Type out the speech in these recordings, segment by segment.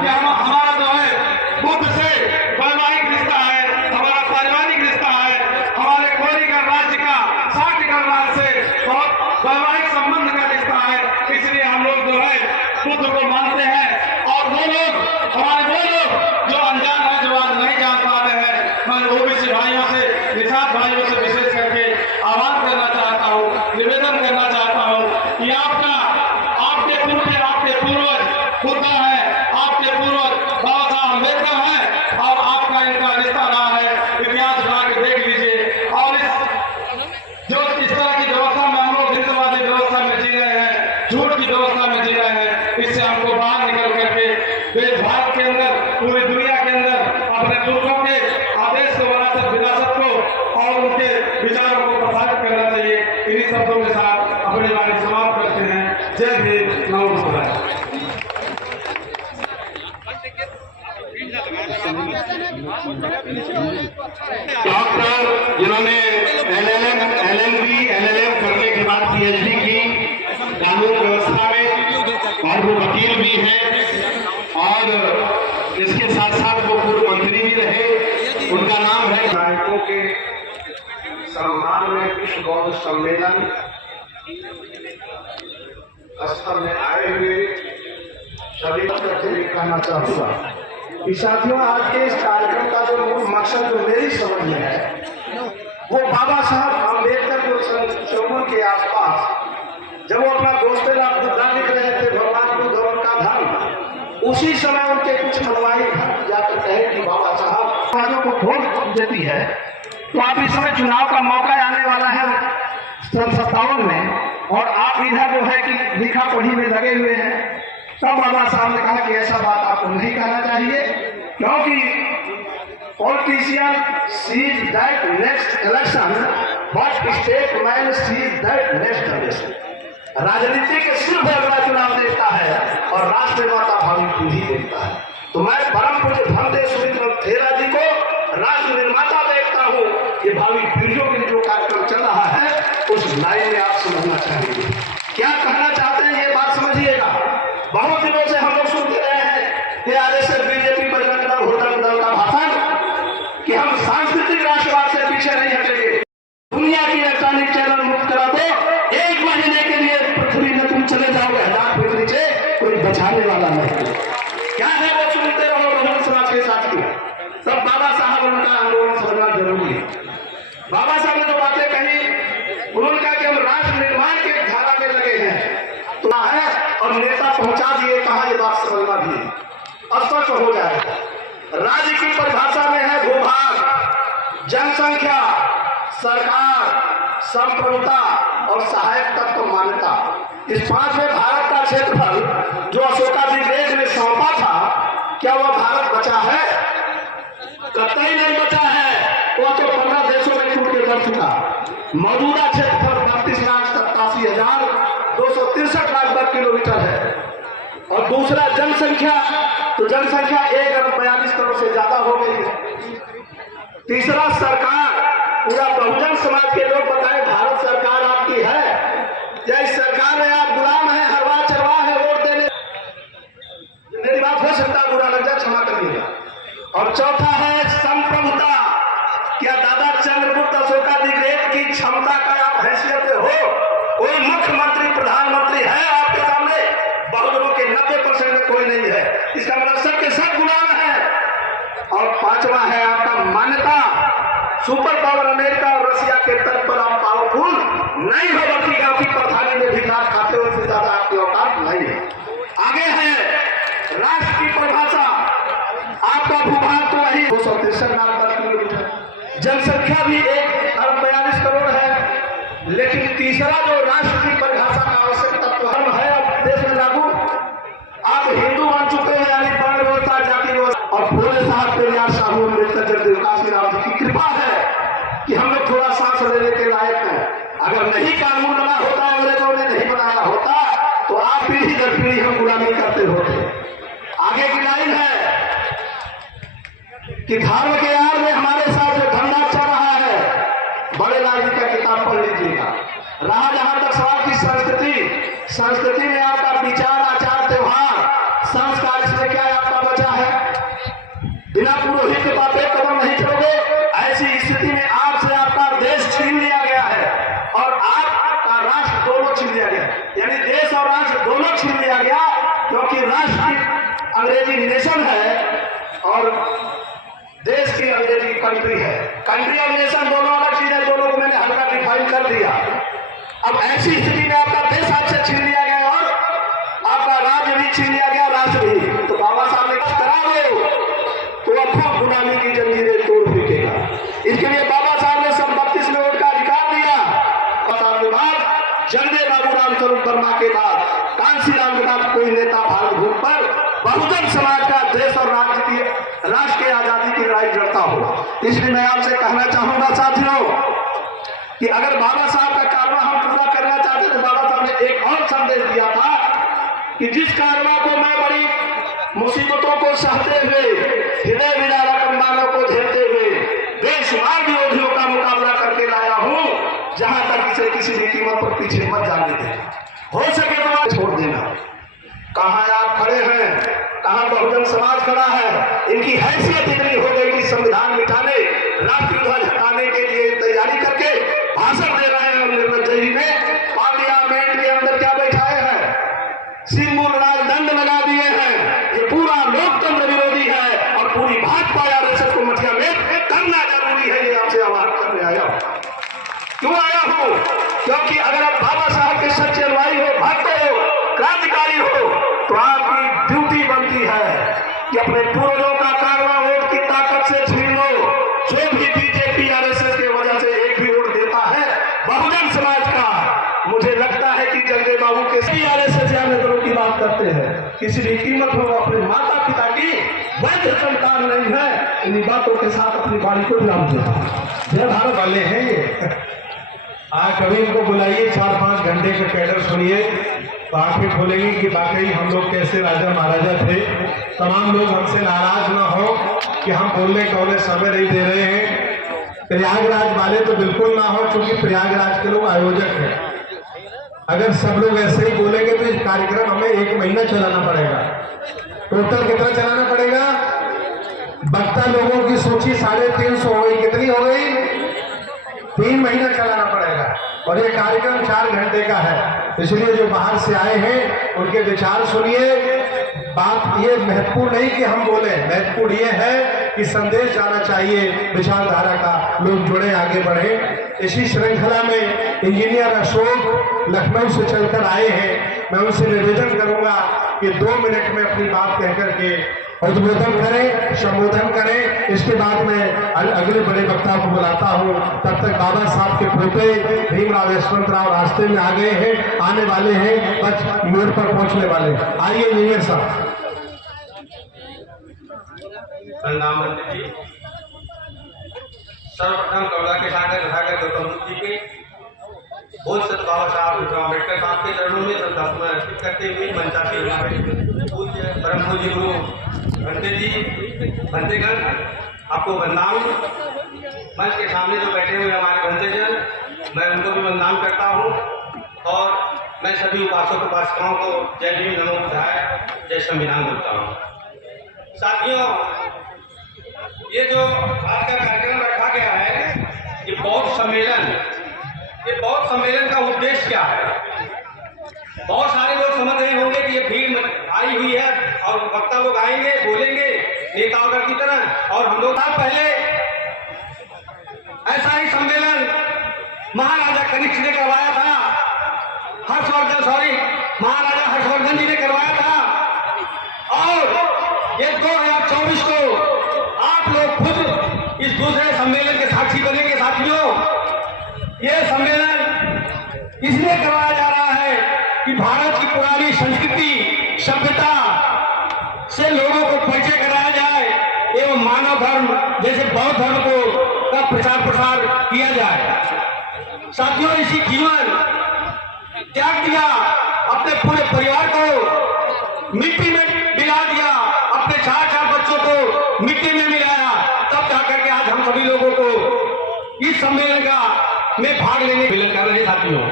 कि हमारा जो है बुद्ध से वैवाहिक रिश्ता है, हमारा पारिवारिक रिश्ता है, हमारे कोरीगढ़ राज्य का साठगढ़ राज्य से बहुत वैवाहिक संबंध का रिश्ता है। इसलिए हम लोग जो है बुद्ध को मानते हैं। और वो लोग हमारे वो लोग जो अनजान है, जो आज नहीं जान पाते हैं, मैं ओबीसी भाइयों से, निषाद भाइयों से विशेष करके आह्वान करना चाहता हूँ, निवेदन करना चाहता हूँ कि आपके पूर्वज बुद्ध है, आपके पूर्वज बाबा साहब अम्बेडकर हैं और आपका इनका रिश्ता रहा है। इतिहास बना के देख लीजिए। और इस तरह की व्यवस्था में हम लोग हिंदुवादी व्यवस्था में जी रहे हैं, झूठ की व्यवस्था में जी रहे हैं। इससे हमको बाहर निकल करके देश भारत के अंदर, पूरी दुनिया के अंदर अपने पुरखों के आदेश को, विरासत को और उनके विचारों को प्रसारित करना चाहिए। इन्हीं शब्दों के साथ अपनी वाणी समाप्त करते हैं। जय भीम, नमस्कार। डॉक्टर जिन्होंने LLM करने के बाद PhD की कानून व्यवस्था में, और वो वकील भी हैं और इसके साथ साथ वो पूर्व मंत्री भी रहे। उनका नाम है नायकों के सम्मान में विश्व बौद्ध सम्मेलन स्थल में आए हुए सभी करते हुए कहना चाहूँगा कि साथियों, आज के इस कार्यक्रम का जो मूल मकसद जो मेरी समझ में है, वो बाबा साहब अम्बेडकर को संशोधन के आसपास जब वो अपना दोस्तेला बुद्धा लिख रहे थे, भगवान बुद्ध और उनका धर्म, उसी समय उनके कुछ अनुयायी जाकर कहे कि बाबा साहब वालों को वोट देती है, तो आप इस समय चुनाव का मौका आने वाला है 57 में, और आप इधर जो है कि लिखा पढ़ी में लगे हुए हैं। तब बाबा साहब ने कहा कि ऐसा बात आपको नहीं कहना चाहिए, क्योंकि politician sees that next election but statesman sees that next election. राजनीति के सिर्फ अगला चुनाव देखता है और राष्ट्र निर्माता भावी पीढ़ी देखता है। तो मैं परम पूज्य धनदेव सुरेंद्र खेरा जी को राष्ट्र निर्माता देखता हूँ। ये भावी पीढ़ियों के लिए जो कार्यक्रम चल रहा है, उस लाइन में आप समझना चाहिए। क्या कहना चाहते हैं ये बात समझिएगा। बहुत दिनों से हम लोग सुनते रहे हैं कि RSS BJP बजरंग दल हुड़दंग दल का भाषण कि हम सांस्कृतिक राष्ट्रवाद से पीछे नहीं हटेंगे। दुनिया की इलेक्ट्रॉनिक चैनल मुक्त करा दो, 1 महीने के लिए पृथ्वी में तुम चले जाओगे 1000 फीट नीचे, कोई बचाने वाला नहीं। क्या है वो सुनते रहो बहुजन समाज के साथियों। तब बाबा साहब उनका आंदोलन समझना जरूरी है। बाबा साहब ने जो बातें कही, उन्होंने कहा कि हम राष्ट्र निर्माण के धारा में लगे हैं, तो है और नेता पहुंचा दिए, कहा ये बात समझना भी स्पष्ट हो जाएगा। राज्य की परिभाषा में है भूभाग, जनसंख्या, सरकार, संप्रभुता और सहायक तत्व मान्यता। इस 5वें भारत का क्षेत्रफल जो अशोका दिग्गज ने सौंपा था, क्या वह भारत बचा है? कतई नहीं बचा है। वो तो 15 देशों में टूट के कर चुका। मौजूदा क्षेत्रफल 32,87,263 वर्ग किलोमीटर है। और दूसरा जनसंख्या, तो जनसंख्या 1,42 करोड़ से ज्यादा हो गई है। तीसरा सरकार, पूरा बहुजन समाज के लोग बताएं भारत सरकार आपकी है या इस सरकार में आप गुलाम है, हरवा चरवा है वोट देने। मेरी बात हो सकता है बुरा लग जाए, क्षमा करिएगा। और चौथा है संप्रभुता। क्या दादा चंद्रगुप्त अशोका दिग्गज की क्षमता का आप हैसियत हो? कोई मुख्यमंत्री प्रधानमंत्री है आपके सामने? बहुजनों के 90% में कोई नहीं है। इसका मतलब सबके सब गुलाम है। और 5वां है आपका मान्यता। सुपर पावर अमेरिका और रशिया के तर्क पर आप पावरफुल नहीं हो, बल्कि आपकी प्रधानी में भी लाभ खाते हुए से ज्यादा आपकी औकात नहीं है। आगे है राष्ट्र की परिभाषा। आपका भूभाग तो वही 263 लाख वर्ग किलोमीटर, जनसंख्या भी 1,42 करोड़ है। लेकिन तीसरा जो राष्ट्र की परिभाषा का आवश्यक तत्व है अब देश में लागू, आप हिंदू बन चुके हैं, यानी वर्ण व्यवस्था, जाति व्यवस्था। और फूले साहब पेरियार साहू अम्बेडकर जगदेव काशीराम जी की कृपा है कि हम लोग थोड़ा सांस लेने के लायक हैं। अगर नहीं कानून बना होता, अंग्रेजों ने नहीं बनाया होता, तो आप पीढ़ी दर पीढ़ी हम गुलामी करते होते। आगे की लाइन है कि धर्म के आड़ में हमारे साथ जो धंधा चल रहा है, बड़े लाल जी का किताब पढ़ लीजिएगा। रहा जहां तक सवाल की संस्कृति में आपका विचार, आचार, त्योहार, संस्कार से क्या आपका बचा है? बिना पुरोहित के आप एक कदम नहीं चलोगे। ऐसी स्थिति में आपसे आपका देश छीन लिया गया है और आपका राष्ट्र दोनों छीन लिया गया, यानी देश और राष्ट्र दोनों छीन लिया गया, क्योंकि राष्ट्र की अंग्रेजी नेशन है और देश की अंग्रेजी कंट्री है। कंट्री और नेशन दोनों अलग चीज है, दोनों को मैंने हल्का डिफाइन कर दिया। अब ऐसी स्थिति में आपका देश आपसे छीन लिया गया और आपका राज्य भी छीन लिया गया, राष्ट्र भी। तो बाबा साहब ने करा दो तो अब खुद गुलामी की जंजीरें तोड़ फेंकेगा। इसके लिए बाबा साहब ने सब 32 में वोट का अधिकार दिया। जगदेव बाबूराम स्वरूप वर्मा के बाद, कांशीराम के बाद कोई नेता भारत भूमि पर बहुजन समाज का देश और राष्ट्र की आजादी की लड़ाई लड़ता होगा। इसलिए मैं आपसे कहना चाहूंगा साथियों कि अगर बाबा साहब का कारवा हम पूरा करना चाहते तो बाबा साहब ने एक और संदेश दिया था कि जिस कारवा को मैं बड़ी मुसीबतों को सहते हुए, हृदय विदारक अंबानों को झेलते हुए बेशुमार विरोधियों का मुकाबला करके लाया हूं, जहां तक इसे किसी भी कीमत पर पीछे मत जाने देना, हो सके तो आप छोड़ देना। कहां आप खड़े हैं, कहां बहुजन समाज खड़ा है, इनकी हैसियत इतनी हो गई कि संविधान मिटाने, राष्ट्रीय ध्वज हटाने के लिए तैयारी करके भाषण दे रहे हैं। निर्लज्जी में पार्लियामेंट के अंदर क्या बैठाए हैं, सिंबल राजदंड लगा दिए हैं। ये पूरा लोकतंत्र विरोधी है और पूरी भाजपा आरएसएस को मठिया में करना जरूरी है। ये आपसे आह्वान करने आया हूं। क्यों आया हूं? क्योंकि अगर आप बाबा साहब के सच्चे अनुयायी हो, भक्त हो, क्रांतिकारी हो, तो आपकी ड्यूटी बनती है कि अपने पूर्वजों का कारवा वोट की ताकत से छीन लो। जो भी बीजेपी आरएसएस की वजह से एक भी वोट देता है बहुजन समाज का, मुझे लगता है कि जगदेव बाबू के आरएसएस नेताओं की बात करते हैं, किसी भी कीमत हो अपने माता पिता की वैध संतान नहीं है। इन बातों के साथ अपनी बाड़ी को विराम देता है। जय भारत वाले हैं ये। कभी इनको बुलाइए, 4-5 घंटे के कैडर सुनिए तो आंखें खोलेंगी कि वाकई हम लोग कैसे राजा महाराजा थे। तमाम लोग हमसे नाराज ना हो कि हम बोलने का उन्हें समय नहीं दे रहे हैं। प्रयागराज वाले तो बिल्कुल ना हो, क्योंकि प्रयागराज के लोग आयोजक हैं। अगर सब लोग ऐसे ही बोलेंगे तो इस कार्यक्रम हमें 1 महीना चलाना पड़ेगा। टोटल कितना चलाना पड़ेगा? वक्ता लोगों की सूची 350 हो गई। कितनी हो गई? 3 महीना चलाना पड़ेगा और ये कार्यक्रम 4 घंटे का है। इसलिए जो बाहर से आए हैं उनके विचार सुनिए। बात ये महत्वपूर्ण नहीं कि हम बोले, महत्वपूर्ण ये है कि संदेश जाना चाहिए विचारधारा का, लोग जुड़े आगे बढ़े। इसी श्रृंखला में इंजीनियर अशोक लखनऊ से चलकर आए हैं। मैं उनसे निवेदन करूंगा कि 2 मिनट में अपनी बात कहकर के उद्बोधन करें, संबोधन करें। इसके बाद मैं अगले बड़े वक्ता को बुलाता हूं। तब तक बाबा साहब के पोते भीमराव यशवंतराव रास्ते में आ गए हैं, आने वाले हैं, बस मोड़ पर पहुंचने वाले। आइए इंजीनियर साहब। सर्वप्रथम कमला के सागर रखाकर गौतम बुद्ध जी के बहुत सत बाबा साहब अम्बेडकर साहब के चरणों में श्रद्धासुमन अर्पित करते हुए मंचासीन हमारे पूज्य परम पूज्य गुरु भंते जी, भंतेगण, आपको वंदनाम। मंच के सामने जो बैठे हुए हमारे भंतेजन, मैं उनको भी वंदनाम करता हूँ और मैं सभी उपासक उपासिकाओं को जय भीम, नमो बुद्धाय, जय संविधान बोलता हूँ। साथियों, ये जो आज का कार्यक्रम रखा गया है, ये बौद्ध सम्मेलन का उद्देश्य क्या है? बहुत सारे लोग समझ रहे होंगे कि ये भीड़ आई हुई है और वक्ता लोग आएंगे, बोलेंगे नेताओं की तरह, और हम लोग पहले ऐसा ही सम्मेलन महाराजा कनिष्ठ ने करवाया था, महाराजा हर्षवर्धन जी ने करवाया था। और ये 2024 को आप लोग खुद इस दूसरे सम्मेलन के साक्षी बनेंगे। साथियों, ये सम्मेलन इसलिए करवाया जा रहा है कि भारत की पुरानी संस्कृति, सभ्यता से लोगों को परिचय कराया जाए एवं मानव धर्म जैसे बौद्ध धर्म को का प्रचार प्रसार किया जाए। साथियों, इसी जीवन त्याग दिया, अपने पूरे परिवार को मिट्टी में मिला दिया, अपने 4 बच्चों को मिट्टी में मिलाया, तब जाकर के आज हम सभी लोगों को इस सम्मेलन का में भाग लेने मिलन कर रहे। साथियों,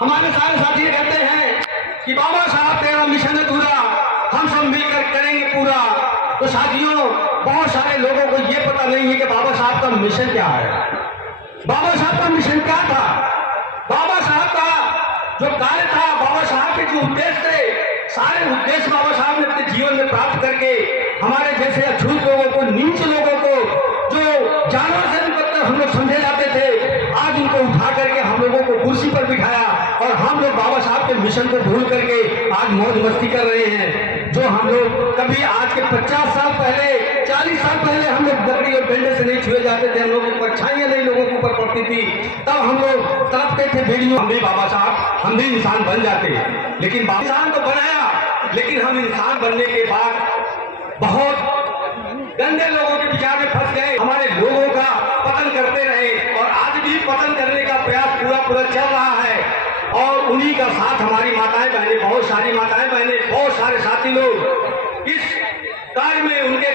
हमारे सारे साथी कहते हैं कि बाबा साहब तेरा मिशन अधूरा, हम सब मिलकर करेंगे पूरा। तो साथियों, बहुत सारे लोगों को ये पता नहीं है कि बाबा साहब का मिशन क्या है। बाबा साहब का मिशन क्या था? बाबा साहब का जो कार्य था, बाबा साहब के जो उद्देश्य थे, सारे उद्देश्य बाबा साहब ने अपने जीवन में प्राप्त करके हमारे जैसे अछूत लोगों को, नीच लोगों को, जो जानवर से भी बदतर हम लोग समझे जाते थे, आज उनको उठा करके हम लोगों को कुर्सी पर बिठाया और हम लोग बाबा साहब के मिशन को भूल करके आज मौज मस्ती कर रहे हैं। जो हम लोग कभी आज के 50 साल पहले, 40 साल पहले हम लोग लकड़ी और डंडे से नहीं छुए जाते थे, हम लोगों की परछाइयां नहीं लोगों के ऊपर पड़ती थी, तब हम लोग तड़पते थे वीडियो। हम भी बाबा साहब, हम भी इंसान बन जाते। लेकिन इंसान तो बनाया, लेकिन हम इंसान बनने के बाद बहुत गंदे लोगों के विचार में फंस गए, हमारे लोगों का पतन करते रहे और आज भी पतन करने का प्रयास पूरा चल रहा है। और उन्हीं का साथ हमारी माताएं बहनें, बहुत सारी माताएं बहनें, बहुत सारे साथी लोग इस कार्य में उनके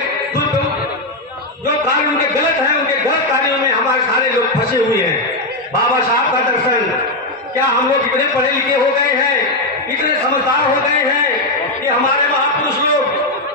जो कार्य उनके गलत हैं, उनके गलत कार्यों में हमारे सारे लोग फंसे हुए हैं। बाबा साहब का दर्शन, क्या हम लोग इतने पढ़े लिखे हो गए हैं, इतने समझदार हो गए हैं कि हमारे महापुरुष लोग,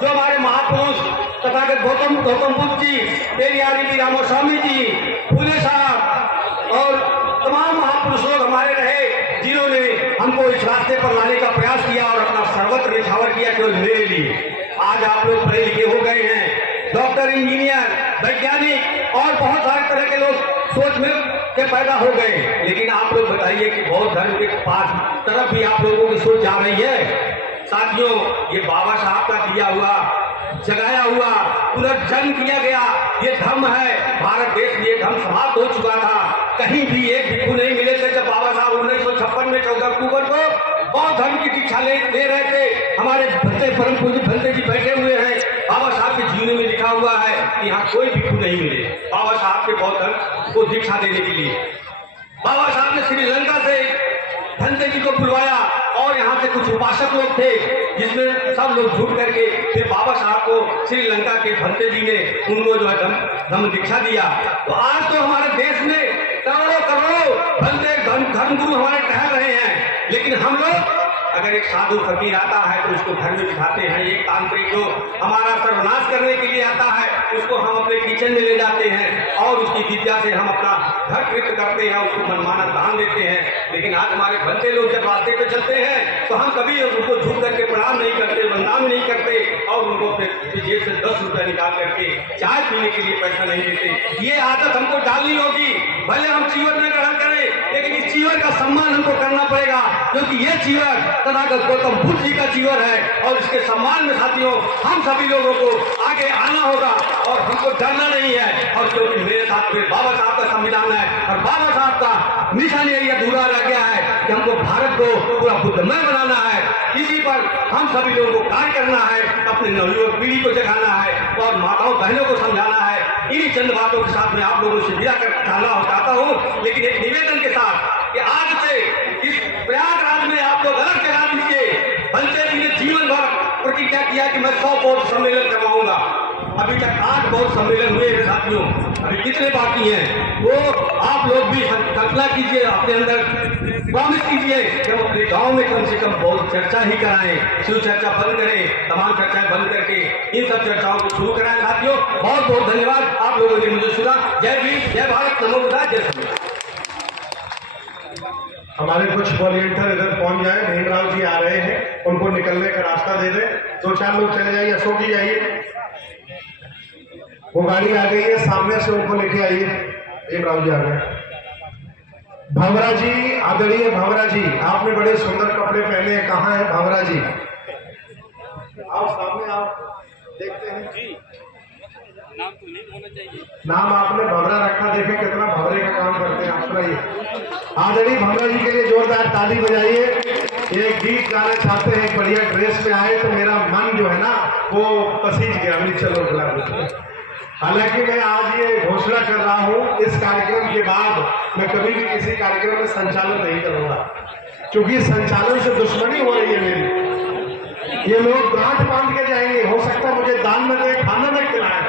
जो हमारे महापुरुष तथागत गौतम बुद्ध जी, पेरियार रामास्वामी जी, फूले साहब और तमाम महापुरुष लोग हमारे रहे, जिन्होंने हमको इस रास्ते पर लाने का प्रयास किया और अपना सर्वत्र निछावर किया केवल मेरे लिए। आज आप लोग पढ़े लिखे हो गए हैं, डॉक्टर, इंजीनियर, वैज्ञानिक और बहुत सारे तरह के लोग सोच में के पैदा हो गए। लेकिन आप लोग बताइए कि बौद्ध धर्म के पास तरफ भी आप लोगों की सोच जा रही है? साथियों, ये बाबा साहब का दिया हुआ, जगाया हुआ, पुनर्जन्म किया गया ये धर्म है। भारत देश में ये धर्म समाप्त हो चुका था, कहीं भी एक भिक्षु नहीं मिले थे। जब बाबा साहब 1956 में 14 अक्टूबर को बौद्ध धर्म की दीक्षा ले रहे थे, हमारे भंते परम पूज्य भंते जी बैठे हुए हैं, बाबा साहब के जीवन में लिखा हुआ है कि यहाँ कोई भिक्षु नहीं मिले बाबा साहब के बौद्ध धर्म को दीक्षा देने के लिए। बाबा साहब ने श्रीलंका से भंते जी को बुलवाया और यहाँ से कुछ उपासक लोग थे, जिसमें सब लोग झूठ करके फिर बाबा साहब को श्रीलंका के भंते जी ने उनको जो है धर्म दीक्षा दिया। तो आज तो हमारे देश में करोड़ों भंते धर्म गुरु हमारे टहल रहे हैं, लेकिन हम लोग अगर एक साधु फकीर आता है तो उसको घर में बिठाते हैं, एक तांत्रिक जो हमारा सर्वनाश करने के लिए आता है उसको हम अपने किचन में ले जाते हैं और उसकी विद्या से हम अपना घर कृत करते हैं, उसको मनमाना दान देते हैं। लेकिन आज हमारे भंते लोग जब रास्ते पे चलते हैं तो हम कभी उनको झुक करके प्रणाम नहीं करते, वंदना नहीं करते और उनको अपने जेब से 10 रुपया निकाल करके चाय पीने के लिए पैसा नहीं देते। ये आदत हमको डालनी होगी। भले हम चीवर में ग्रहण करें, लेकिन इस चीवर का सम्मान हमको करना पड़ेगा, क्योंकि ये चीवर तथागत गौतम बुद्ध जी का चीवर है और इसके सम्मान में साथियों हम सभी लोगों को आगे आना होगा और हमको डरना नहीं है। और क्योंकि मेरे साथ में बाबा साहब का संविधान है और बाबा साहब का मिशन यही अधूरा रह गया है कि हमको भारत को पूरा बुद्धमय बनाना है। इसी पर हम सभी लोगों को कार्य करना है, अपने नवयुवक पीढ़ी को जगाना है और माताओं बहनों को समझाना है। इन्हीं चंद बातों के साथ मैं आप लोगों से विदा करना चाहता हूँ, लेकिन एक निवेदन के साथ कि आज से इस प्रयागराज में आप लोग अलग जगा दीजिए। भंते जी ने जीवन भर प्रतिज्ञा किया कि मैं 100 बौद्ध सम्मेलन करवाऊंगा। अभी तक 8 बौद्ध सम्मेलन हुए हैं साथियों, अभी कितने बाकी हैं वो आप लोग भी कल्पना कीजिए, अपने अंदर प्रॉमिस कीजिए कि हम अपने गांव में कम से कम बौद्ध चर्चा ही कराएं, शिव चर्चा बंद करें, तमाम चर्चाएं बंद करके इन सब चर्चाओं को शुरू कराएं। साथियों बहुत बहुत धन्यवाद, आप लोगों ने मुझे सुना। जय भीम, जय भारत, नमो बुद्धाय, जय श्री। हमारे कुछ वॉलंटियर इधर पहुंच जाए, भीमराव जी आ रहे हैं, उनको निकलने का रास्ता दे दें। 2-4 लोग चले जाइए, अशोक जी आइए, वो गाड़ी आ गई है, सामने से उनको लेके आइए। भीमराव जी आ गए। भावरा जी, आदरणीय भावरा जी, आपने बड़े सुंदर कपड़े पहने हैं, कहाँ है भावरा जी? आओ सामने, आओ देखते हैं जी। नाम तो नहीं होना चाहिए। नाम आपने भवरा रखा, देखे कितना भवरे का काम करते हैं आप। सुनाइए, आदरणीय भवरा जी के लिए जोरदार ताली बजाइए। एक गीत गाना चाहते हैं, एक बढ़िया ड्रेस में आए तो मेरा मन जो है ना वो पसीज गया। मैं चलो बुला। हालांकि मैं आज ये घोषणा कर रहा हूँ, इस कार्यक्रम के बाद मैं कभी भी किसी कार्यक्रम में संचालन नहीं करूँगा, क्योंकि संचालन से दुश्मनी हो रही है मेरी। ये लोग गांठ बांध के जाएंगे, हो सकता है मुझे दान न दे, खाना न खिलाए,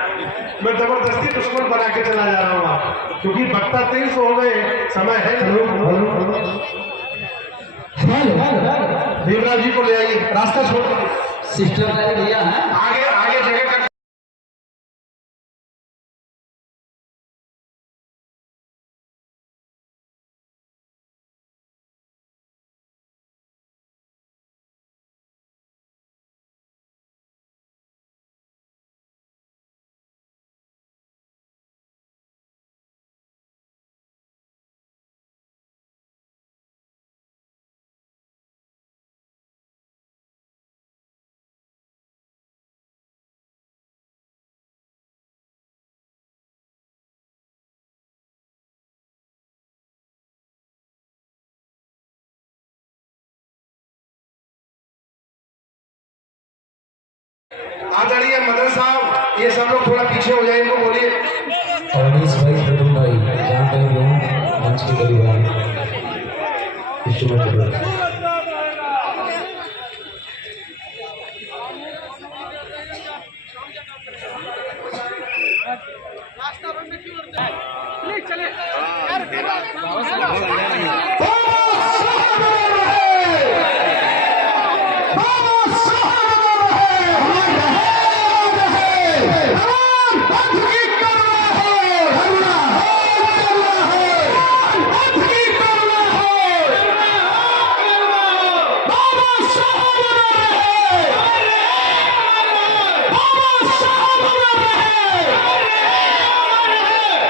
मैं जबरदस्ती दुश्मन बना के चला जा रहा हूँ, क्योंकि बक्ता 300 हो गए, समय है। भीमराव जी को ले आइए, रास्ता छोड़ सिस्टम वाले भैया हैं। आगे आगे जगह कर आदरणीय मदन साहब, ये सब लोग थोड़ा पीछे हो जाए, इनको बोलिए। अवनीश भाई, प्रदुम भाई, जहाँ कहीं भी हों, मंच के करीब आए। इंस्ट्रूमेंट पर।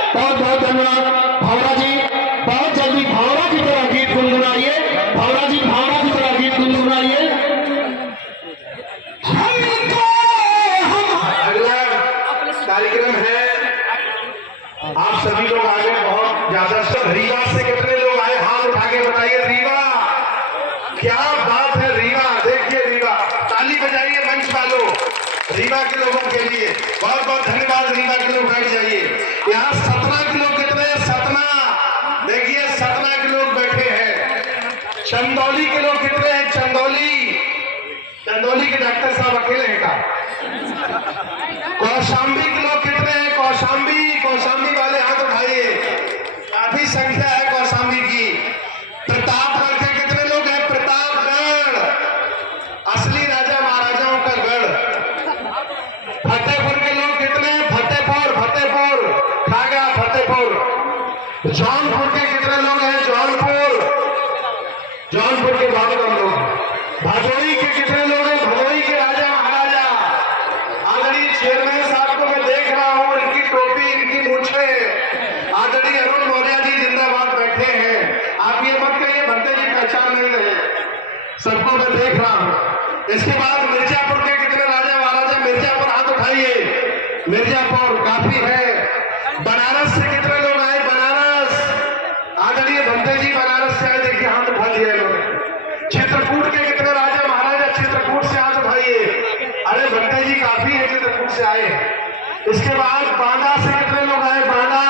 बहुत बहुत धन्यवाद भावरा जी। बहुत जल्दी भावरा की तरह गीत गुनगुनाइए। भावरा जी, भावरा की तरह गीत गुनगुनाइए। अगला कार्यक्रम है, आप सभी लोग आगे बहुत ज्यादा सब। रीवा से कितने लोग आए, हाथ उठा के बताइए। रीवा, क्या बात है रीवा, देखिए रीवा, ताली बजाइए मंच वालों रीवा के लोगों के लिए। बहुत बहुत धन्यवाद। रीवा के लोग बैठ जाइए। यहाँ सतना के लोग कितने हैं, सतना, देखिए सतना के लोग बैठे हैं। चंदौली के लोग कितने हैं, चंदौली, चंदौली के डॉक्टर साहब अकेले हैं का। कौशाम्बी के लोग कितने हैं, कौशाम्बी, कौशाम्बी वाले हाथ उठाइए, काफी संख्या है कौशाम्बी की। प्रतापगढ़ के कितने लोग हैं, प्रतापगढ़, असली राजा महाराजाओं का गढ़। फतेहपुर के लोग कितने हैं, फतेहपुर, फतेहपुर, खागा फतेहपुर। जौनपुर के कितने लोग हैं, जौनपुर, जौनपुर के बहुत कम लोग। भदोही के कितने लोग हैं, भदोही के राजा महाराजा। आदरणीय चेयरमैन साहब को मैं देख रहा हूँ, इनकी टोपी, इनकी मूछे। आदरणीय अरुण मौर्य जी जिंदाबाद बैठे हैं। आप ये मत कहिए भट्टे जी पहचान नहीं रहे, सबको मैं देख रहा हूँ। इसके बाद मिर्जापुर के कितने राजा महाराजा, मिर्जापुर हाथ उठाइए। मिर्जापुर काफी है। बनारस से कितने लोग आए, बनारस, आदरणीय भट्टे जी बनारस से आए, देखिए हाथ उठा दिया इन्होंने। चित्रकूट के कितने राजा महाराजा, चित्रकूट से हाथ उठाइए। अरे भट्टे जी काफी है, चित्रकूट से आए। इसके बाद बांदा से कितने लोग आए, बांदा।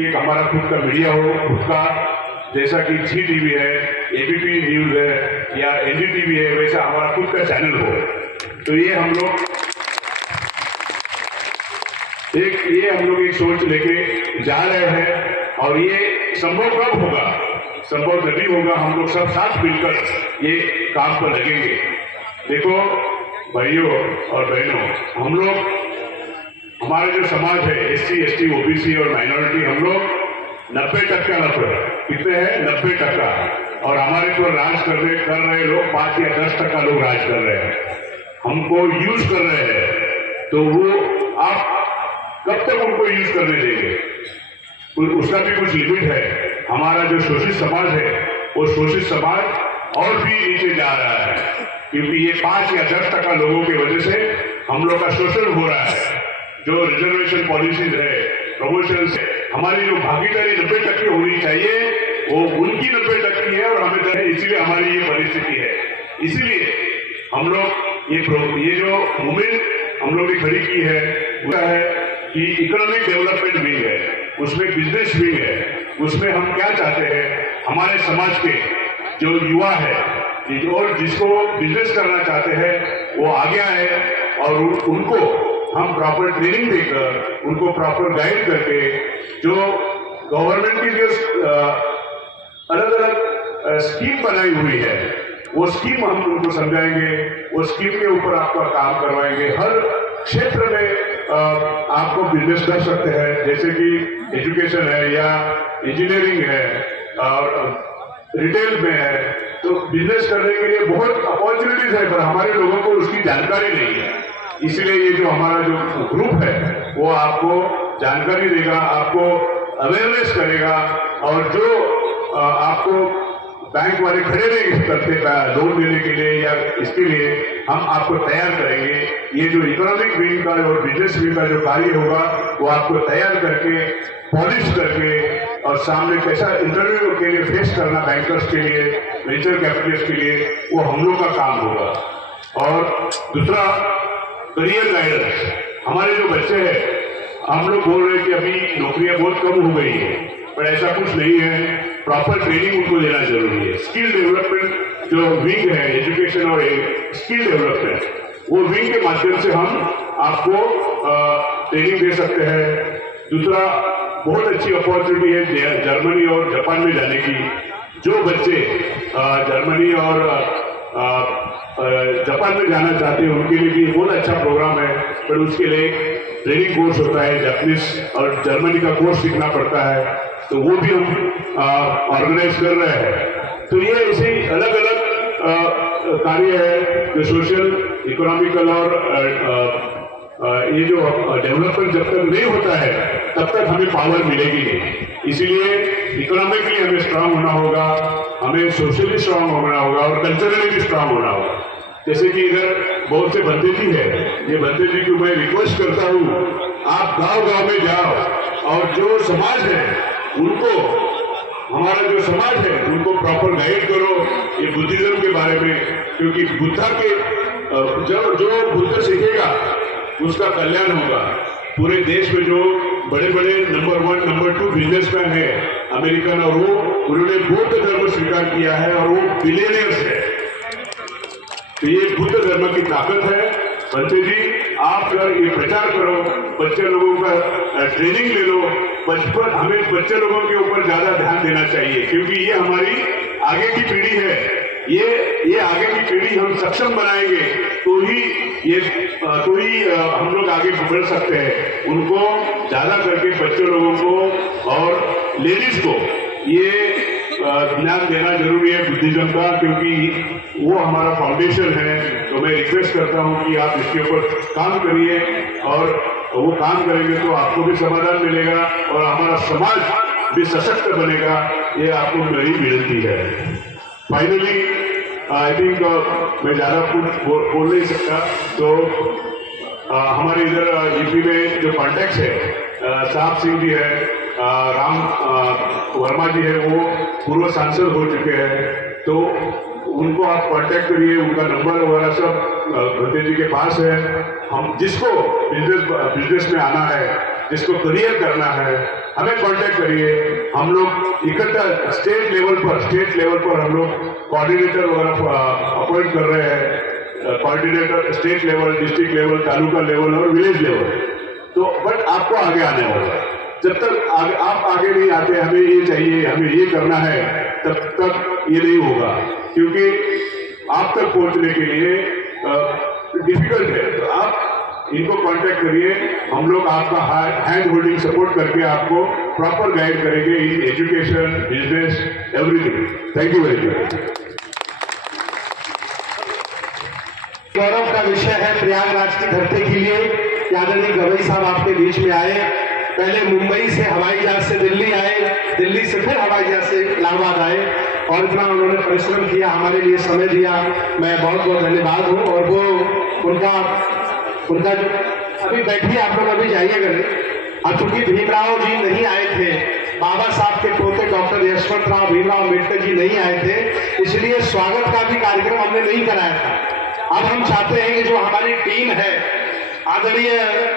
एक हमारा खुद का मीडिया हो, खुद का, जैसा कि जी टीवी है, एबीपी न्यूज है या एनडीटीवी है, वैसा हमारा खुद का चैनल हो। तो ये हम लोग एक सोच लेके जा रहे हैं। और ये संभव कब होगा, संभव तभी होगा हम लोग सब साथ मिलकर ये काम पर लगेंगे। देखो भाइयों और बहनों, हम लोग, हमारा जो समाज है, एससी, एसटी, ओबीसी और माइनॉरिटी, हम लोग 90% कितने हैं, 90%। और हमारे को राज कर रहे लोग 5 या 10% लोग राज कर रहे हैं, हमको यूज कर रहे हैं। तो वो आप कब तक उनको यूज करने देंगे, उसका भी कुछ लिमिट है। हमारा जो शोषित समाज है, वो शोषित समाज और भी नीचे जा रहा है, क्योंकि ये 5 या 10% लोगों की वजह से हम लोग का शोषण हो रहा है। जो रिजर्वेशन पॉलिसीज है, प्रमोशन से हमारी जो भागीदारी 90% होनी चाहिए, वो उनकी 90% है और हमें है, इसीलिए हमारी ये परिस्थिति है। इसीलिए हम लोग ये जो मूवमेंट हम लोग ने खड़ी की है, वो है कि इकोनॉमिक डेवलपमेंट विंग है, उसमें बिजनेस विंग है। उसमें हम क्या चाहते हैं, हमारे समाज के जो युवा है और जिसको बिजनेस करना चाहते हैं, वो आगे आए और उनको हम प्रॉपर ट्रेनिंग देकर, उनको प्रॉपर गाइड करके, जो गवर्नमेंट की जो अलग अलग स्कीम बनाई हुई है, वो स्कीम हम उनको समझाएंगे, वो स्कीम के ऊपर आपका काम करवाएंगे। हर क्षेत्र में आपको बिजनेस कर सकते हैं, जैसे कि एजुकेशन है या इंजीनियरिंग है और रिटेल में है, तो बिजनेस करने के लिए बहुत अपॉर्चुनिटीज है, पर हमारे लोगों को उसकी जानकारी नहीं है। इसलिए ये जो हमारा जो ग्रुप है वो आपको जानकारी देगा, आपको अवेयरनेस करेगा, और जो आपको बैंक वाले खड़े नहीं करते लोन देने के लिए या इसके लिए, हम आपको तैयार करेंगे। ये जो इकोनॉमिक विंग का और बिजनेस विंग का जो कार्य होगा वो आपको तैयार करके, पॉलिश करके, और सामने कैसा इंटरव्यू के लिए फेस करना बैंकर्स के लिए, वेंचर कैपिटलिस्ट के लिए, वो हम लोग का काम होगा। और दूसरा, करियर गाइडेंस। हमारे जो बच्चे हैं, हम लोग बोल रहे हैं कि अभी नौकरियां बहुत कम हो गई है, पर ऐसा कुछ नहीं है। प्रॉपर ट्रेनिंग उनको देना जरूरी है। स्किल डेवलपमेंट जो विंग है, एजुकेशन और स्किल डेवलपमेंट, वो विंग के माध्यम से हम आपको ट्रेनिंग दे सकते हैं। दूसरा, बहुत अच्छी अपॉर्चुनिटी है जर्मनी और जापान में जाने की। जो बच्चे जर्मनी और जापान में जाना चाहते हैं उनके लिए भी बहुत अच्छा प्रोग्राम है, पर उसके लिए ट्रेनिंग कोर्स होता है, जापानीज और जर्मनी का कोर्स सीखना पड़ता है, तो वो भी हम ऑर्गेनाइज कर रहे हैं। तो ये ऐसे अलग अलग कार्य है जो सोशल, इकोनॉमिकल और ये जो डेवलपमेंट जब तक नहीं होता है तब तक हमें पावर मिलेगी नहीं। इसलिए इकोनॉमिकली हमें स्ट्रांग होना होगा, हमें सोशली स्ट्रांग होना होगा और कल्चरली भी स्ट्रांग होना होगा। जैसे कि इधर बहुत से बंदे जी है, ये बंदे जी को मैं रिक्वेस्ट करता हूँ, आप गांव-गांव में जाओ और जो समाज है उनको, हमारा जो समाज है उनको प्रॉपर गाइड करो ये बुद्धिज्म के बारे में, क्योंकि बुद्धा के जब जो बुद्ध सीखेगा उसका कल्याण होगा। पूरे देश में जो बड़े बड़े नंबर 1, नंबर 2 बिजनेसमैन है अमेरिकन, और वो उन्होंने बौद्ध धर्म स्वीकार किया है और वो बिलियनियर्स है। तो ये बुद्ध धर्म की ताकत है। बच्चे जी, आप अगर ये प्रचार करो, बच्चे लोगों का ट्रेनिंग ले लो, बचपन हमें बच्चे लोगों के ऊपर ज्यादा ध्यान देना चाहिए, क्योंकि ये हमारी आगे की पीढ़ी है। ये आगे की पीढ़ी हम सक्षम बनाएंगे तो ही हम लोग आगे बढ़ सकते हैं। उनको ज्यादा करके बच्चे लोगों को और लेडीज को ये ज्ञान देना जरूरी है बुद्धिज्म का, क्योंकि वो हमारा फाउंडेशन है। तो मैं रिक्वेस्ट करता हूँ कि आप इसके ऊपर काम करिए, और वो काम करेंगे तो आपको भी समाधान मिलेगा और हमारा समाज भी सशक्त बनेगा। ये आपको मेरी विनती है। फाइनली आई थिंक मैं ज़्यादा कुछ बोल नहीं सकता, तो हमारे इधर यूपी में जो कॉन्टैक्ट है, साहब सिंह जी है, राम वर्मा जी है, वो पूर्व सांसद हो चुके हैं, तो उनको आप कांटेक्ट करिए, उनका नंबर वगैरह सब भंते जी के पास है। हम जिसको बिजनेस में आना है, जिसको करियर करना है, हमें कांटेक्ट करिए। हम लोग इकट्ठा स्टेट लेवल पर हम लोग कोऑर्डिनेटर वगैरह अपॉइंट कर रहे हैं। Coordinator state level, district level, taluka level और विलेज लेवल। तो बट आपको आगे आने होगा। जब तक आप आगे नहीं आते, हमें ये चाहिए, हमें ये करना है, तब तक ये नहीं होगा, क्योंकि आप तक पहुंचने के लिए डिफिकल्ट है। तो आप इनको कांटेक्ट करिए, हम लोग आपका हैंड होल्डिंग सपोर्ट करके आपको प्रॉपर गाइड करेंगे in education, business, everything. Thank you very much. गौरव का विषय है प्रयागराज की धरती के लिए आदरणीय गवई साहब आपके बीच में आए। पहले मुंबई से हवाई जहाज से दिल्ली आए, दिल्ली से फिर हवाई जहाज से इलाहाबाद आए, और इतना उन्होंने परिश्रम किया, हमारे लिए समय दिया। मैं बहुत बहुत धन्यवाद हूँ। और वो उनका जो अभी बैठिए, आप लोग अभी जाइएगा नहीं। अब चूंकि भीमराव जी नहीं आए थे, बाबा साहब के पोते डॉक्टर यशवंत राव भीमराव अम्बेडकर जी नहीं आए थे, इसलिए स्वागत का भी कार्यक्रम हमने नहीं कराया था। अब हम चाहते हैं कि जो हमारी टीम है, आदरणीय